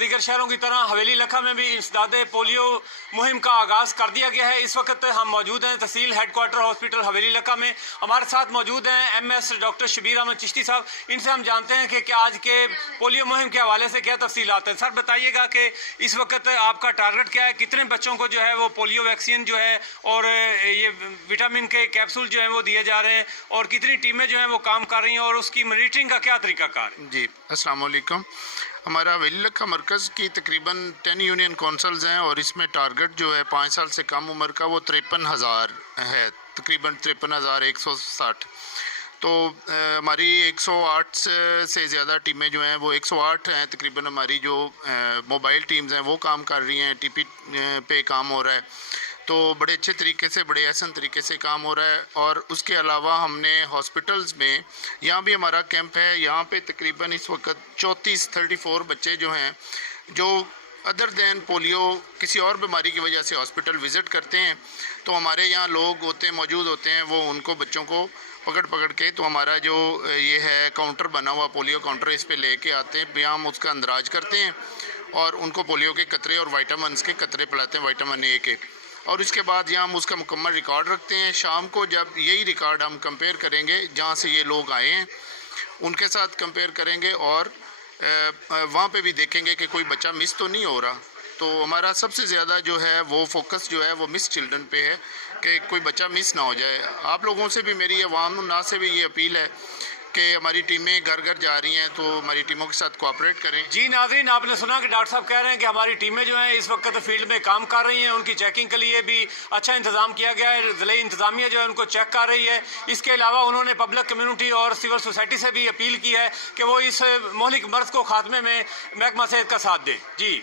दीगर शहरों की तरह हवेली लखा में भी इंसदाद पोलियो मुहिम का आगाज़ कर दिया गया है। इस वक्त हम मौजूद हैं तहसील हेडक्वार्टर हॉस्पिटल हवेली लखा में। हमारे साथ मौजूद हैं MS डॉक्टर शबीर अहमद चिश्ती साहब। इनसे हम जानते हैं कि क्या आज के पोलियो मुहिम के हवाले से क्या तफसीलात हैं। सर बताइएगा कि इस वक्त आपका टारगेट क्या है, कितने बच्चों को जो है वो पोलियो वैक्सीन जो है और ये विटामिन के कैप्सूल जो हैं वो दिए जा रहे हैं और कितनी टीमें जो हैं वो काम कर रही हैं और उसकी मॉनिटरिंग का क्या तरीकाकार है? जी अस्सलाम वालेकुम। हमारा हवेली लखा मरकज़ की तकरीबन 10 यूनियन कौंसल्स हैं और इसमें टारगेट जो है 5 साल से कम उम्र का वो 53,000 है, तकरीबन 53,160। तो हमारी 108 से ज़्यादा टीमें जो हैं वो 108 हैं तकरीबन। हमारी जो मोबाइल टीम्स हैं वो काम कर रही हैं, TP पे काम हो रहा है, तो बड़े अच्छे तरीके से, बड़े आसान तरीके से काम हो रहा है। और उसके अलावा हमने हॉस्पिटल्स में यहाँ भी हमारा कैंप है। यहाँ पे तकरीबन इस वक्त 34 बच्चे जो हैं जो अदर दैन पोलियो किसी और बीमारी की वजह से हॉस्पिटल विज़िट करते हैं, तो हमारे यहाँ लोग मौजूद होते हैं, वो उनको बच्चों को पकड़ के, तो हमारा जो ये है काउंटर बना हुआ पोलियो काउंटर, इस पे लेके आते हैं, यहाँ हम उसका अंदराज करते हैं और उनको पोलियो के कतरे और विटामिन के कतरे पिलाते हैं, विटामिन A के। और उसके बाद यहाँ हम उसका मुकम्मल रिकॉर्ड रखते हैं। शाम को जब यही रिकॉर्ड हम कंपेयर करेंगे, जहाँ से ये लोग आए हैं उनके साथ कंपेयर करेंगे और वहाँ पे भी देखेंगे कि कोई बच्चा मिस तो नहीं हो रहा। तो हमारा सबसे ज़्यादा जो है वो फोकस जो है वो मिस चिल्ड्रन पे है कि कोई बच्चा मिस ना हो जाए। आप लोगों से भी, मेरी अवाम ना से भी ये अपील है कि हमारी टीमें घर घर जा रही हैं, तो हमारी टीमों के साथ कोऑपरेट करें। जी नाज़रीन, आपने सुना कि डॉक्टर साहब कह रहे हैं कि हमारी टीमें जो हैं इस वक्त फील्ड में काम कर रही हैं, उनकी चेकिंग के लिए भी अच्छा इंतज़ाम किया गया है, ज़िले इंतज़ामिया जो है उनको चेक कर रही है। इसके अलावा उन्होंने पब्लिक कम्यूनिटी और सिविल सोसाइटी से भी अपील की है कि वो इस मोहलिक मर्ज़ को खात्मे में महकमा सेहत का साथ दें। जी।